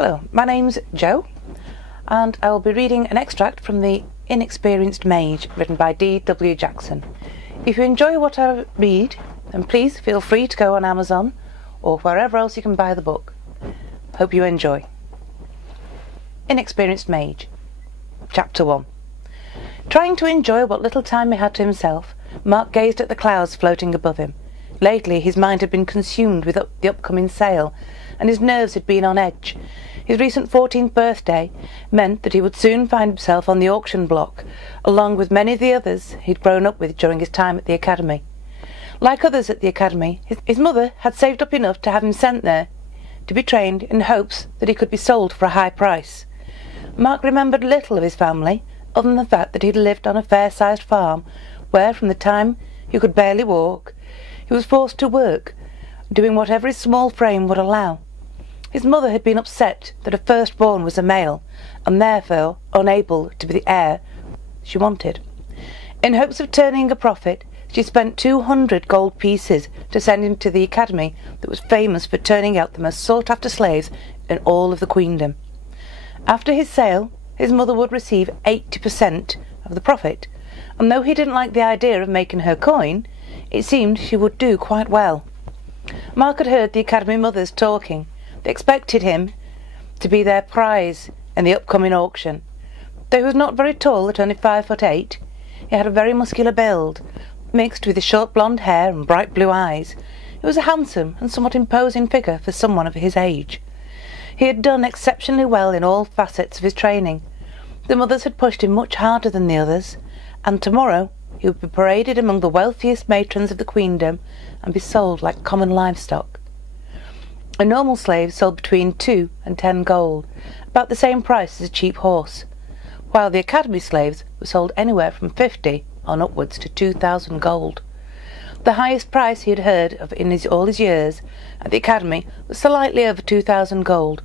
Hello, my name's Jo, and I will be reading an extract from the Inexperienced Mage, written by D.W. Jackson. If you enjoy what I read, then please feel free to go on Amazon or wherever else you can buy the book. Hope you enjoy. Inexperienced Mage, Chapter 1. Trying to enjoy what little time he had to himself, Mark gazed at the clouds floating above him. Lately his mind had been consumed with the upcoming sale, and his nerves had been on edge. His recent 14th birthday meant that he would soon find himself on the auction block, along with many of the others he'd grown up with during his time at the academy. Like others at the academy, his mother had saved up enough to have him sent there to be trained in hopes that he could be sold for a high price. Mark remembered little of his family, other than the fact that he had lived on a fair-sized farm, where from the time he could barely walk, he was forced to work, doing whatever his small frame would allow. His mother had been upset that her firstborn was a male, and therefore unable to be the heir she wanted. In hopes of turning a profit, she spent 200 gold pieces to send him to the academy that was famous for turning out the most sought-after slaves in all of the queendom. After his sale, his mother would receive 80% of the profit, and though he didn't like the idea of making her coin, it seemed she would do quite well. Mark had heard the academy mothers talking. They expected him to be their prize in the upcoming auction. Though he was not very tall, at only 5'8", he had a very muscular build, mixed with his short blonde hair and bright blue eyes. He was a handsome and somewhat imposing figure for someone of his age. He had done exceptionally well in all facets of his training. The mothers had pushed him much harder than the others, and tomorrow he would be paraded among the wealthiest matrons of the queendom and be sold like common livestock. A normal slave sold between 2 and 10 gold, about the same price as a cheap horse, while the academy slaves were sold anywhere from 50 on upwards to 2,000 gold. The highest price he had heard of in all his years at the academy was slightly over 2,000 gold,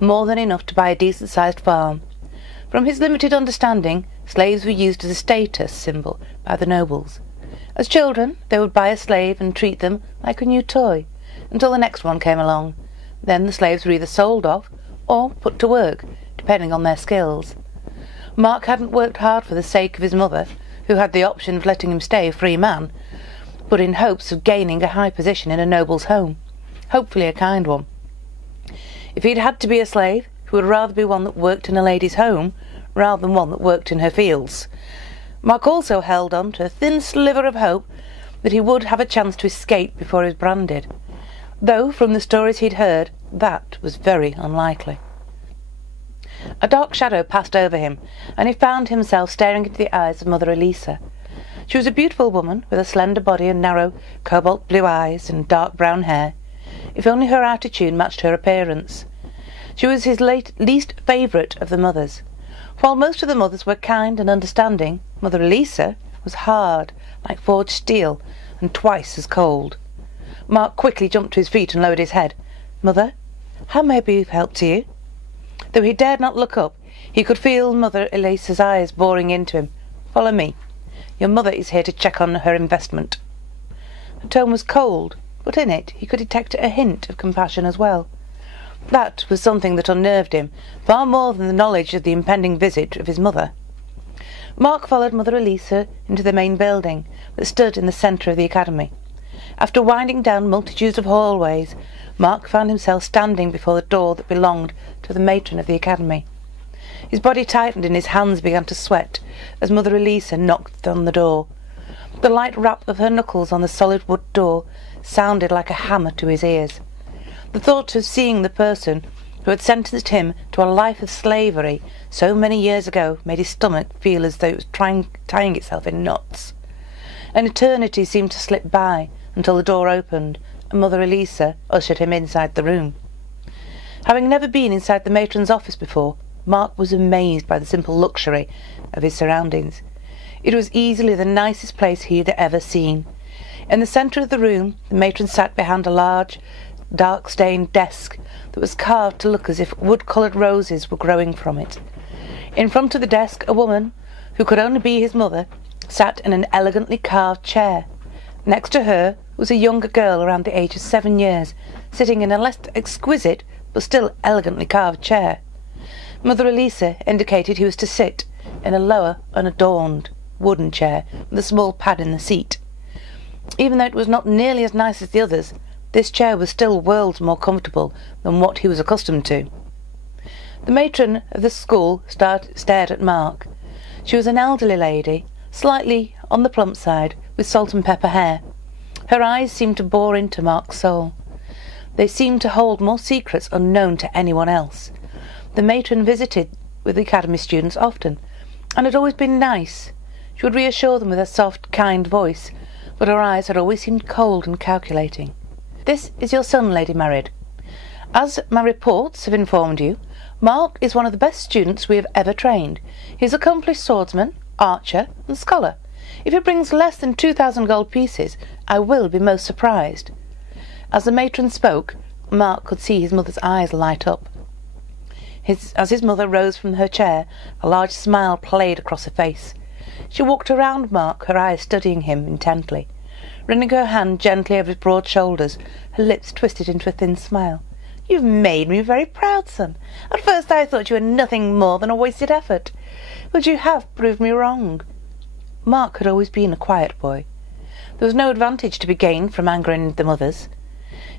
more than enough to buy a decent-sized farm. From his limited understanding, slaves were used as a status symbol by the nobles. As children, they would buy a slave and treat them like a new toy, until the next one came along. Then the slaves were either sold off or put to work, depending on their skills. Mark hadn't worked hard for the sake of his mother, who had the option of letting him stay a free man, but in hopes of gaining a high position in a noble's home, hopefully a kind one. If he'd had to be a slave, he would rather be one that worked in a lady's home rather than one that worked in her fields. Mark also held on to a thin sliver of hope that he would have a chance to escape before he was branded, though from the stories he'd heard that was very unlikely. A dark shadow passed over him, and he found himself staring into the eyes of Mother Elisa. She was a beautiful woman with a slender body and narrow cobalt blue eyes and dark brown hair, if only her attitude matched her appearance. She was his least favourite of the mothers. While most of the mothers were kind and understanding, Mother Elisa was hard, like forged steel, and twice as cold. Mark quickly jumped to his feet and lowered his head. "Mother, how may I be of help to you?" Though he dared not look up, he could feel Mother Elisa's eyes boring into him. "Follow me. Your mother is here to check on her investment." Her tone was cold, but in it he could detect a hint of compassion as well. That was something that unnerved him, far more than the knowledge of the impending visit of his mother. Mark followed Mother Elisa into the main building that stood in the centre of the academy. After winding down multitudes of hallways, Mark found himself standing before the door that belonged to the matron of the academy. His body tightened and his hands began to sweat as Mother Elisa knocked on the door. The light rap of her knuckles on the solid wood door sounded like a hammer to his ears. The thought of seeing the person who had sentenced him to a life of slavery so many years ago made his stomach feel as though it was tying itself in knots. An eternity seemed to slip by until the door opened and Mother Elisa ushered him inside the room. Having never been inside the matron's office before, Mark was amazed by the simple luxury of his surroundings. It was easily the nicest place he had ever seen. In the centre of the room, the matron sat behind a large, dark-stained desk that was carved to look as if wood-coloured roses were growing from it. In front of the desk, a woman, who could only be his mother, sat in an elegantly carved chair. Next to her was a younger girl around the age of 7 years, sitting in a less exquisite but still elegantly carved chair. Mother Elisa indicated he was to sit in a lower, unadorned wooden chair with a small pad in the seat. Even though it was not nearly as nice as the others, this chair was still worlds more comfortable than what he was accustomed to. The matron of the school stared at Mark. She was an elderly lady, slightly on the plump side, with salt and pepper hair. Her eyes seemed to bore into Mark's soul. They seemed to hold more secrets unknown to anyone else. The matron visited with the academy students often, and had always been nice. She would reassure them with her soft, kind voice, but her eyes had always seemed cold and calculating. "This is your son, Lady Married. As my reports have informed you, Mark is one of the best students we have ever trained. He is an accomplished swordsman, archer, and scholar. If he brings less than 2,000 gold pieces, I will be most surprised." As the matron spoke, Mark could see his mother's eyes light up. As his mother rose from her chair, a large smile played across her face. She walked around Mark, her eyes studying him intently. Running her hand gently over his broad shoulders, her lips twisted into a thin smile. "You've made me very proud, son. At first I thought you were nothing more than a wasted effort, but you have proved me wrong." Mark had always been a quiet boy. There was no advantage to be gained from angering the mothers.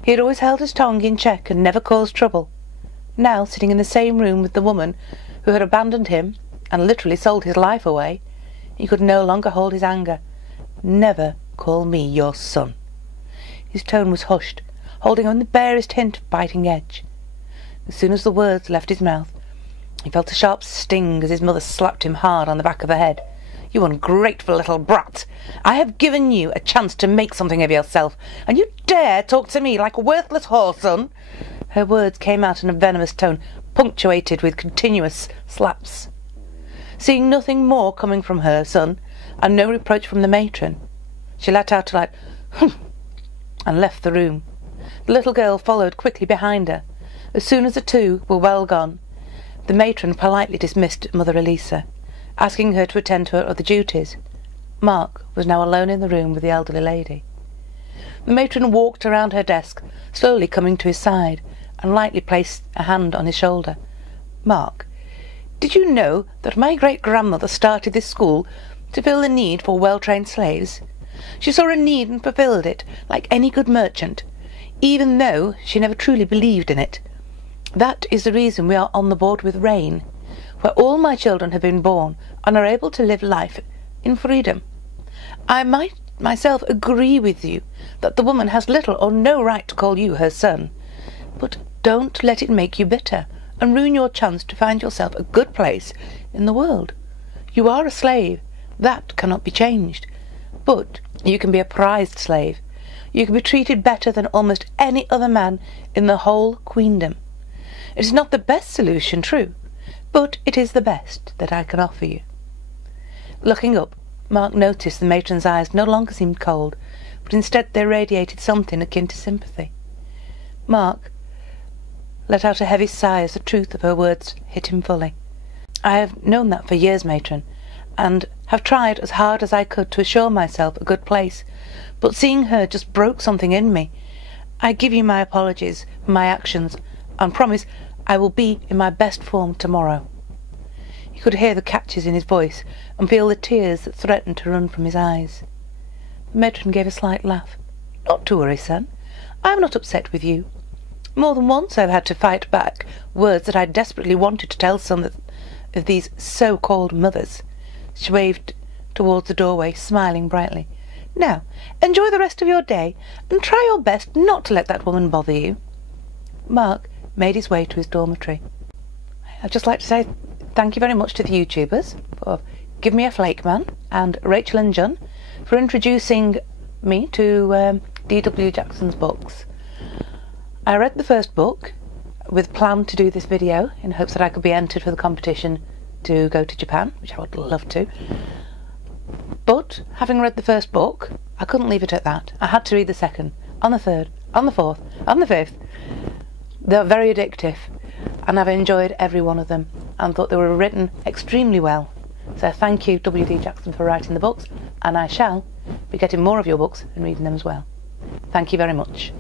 He had always held his tongue in check and never caused trouble. Now, sitting in the same room with the woman who had abandoned him and literally sold his life away, he could no longer hold his anger. "Never call me your son." His tone was hushed, holding on the barest hint of biting edge. As soon as the words left his mouth, he felt a sharp sting as his mother slapped him hard on the back of the head. "You ungrateful little brat! I have given you a chance to make something of yourself, and you dare talk to me like a worthless whore, son!" Her words came out in a venomous tone, punctuated with continuous slaps. Seeing nothing more coming from her son, and no reproach from the matron, she let out a light "humph" and left the room. The little girl followed quickly behind her. As soon as the two were well gone, the matron politely dismissed Mother Elisa, asking her to attend to her other duties. Mark was now alone in the room with the elderly lady. The matron walked around her desk, slowly coming to his side, and lightly placed a hand on his shoulder. "Mark, did you know that my great-grandmother started this school to fill the need for well-trained slaves? She saw a need and fulfilled it, like any good merchant, even though she never truly believed in it. That is the reason we are on the board with Rain, where all my children have been born and are able to live life in freedom. I might myself agree with you that the woman has little or no right to call you her son, but don't let it make you bitter and ruin your chance to find yourself a good place in the world. You are a slave. That cannot be changed. But you can be a prized slave. You can be treated better than almost any other man in the whole queendom. It is not the best solution, true, but it is the best that I can offer you." Looking up, Mark noticed the matron's eyes no longer seemed cold, but instead they radiated something akin to sympathy. Mark let out a heavy sigh as the truth of her words hit him fully. "I have known that for years, matron, and have tried as hard as I could to assure myself a good place, but seeing her just broke something in me. I give you my apologies for my actions, and promise I will be in my best form tomorrow." He could hear the catches in his voice and feel the tears that threatened to run from his eyes. The matron gave a slight laugh. "Not to worry, son. I am not upset with you. More than once I have had to fight back words that I desperately wanted to tell some of these so-called mothers." She waved towards the doorway, smiling brightly. "Now, enjoy the rest of your day, and try your best not to let that woman bother you." Mark made his way to his dormitory. I'd just like to say thank you very much to the YouTubers for Give Me a Flake Man and Rachel and John for introducing me to D.W. Jackson's books. I read the first book with plan to do this video in hopes that I could be entered for the competition to go to Japan, which I would love to. But having read the first book, I couldn't leave it at that. I had to read the second, on the third, on the fourth, on the fifth. They're very addictive, and I've enjoyed every one of them and thought they were written extremely well. So thank you, W.D. Jackson, for writing the books, and I shall be getting more of your books and reading them as well. Thank you very much.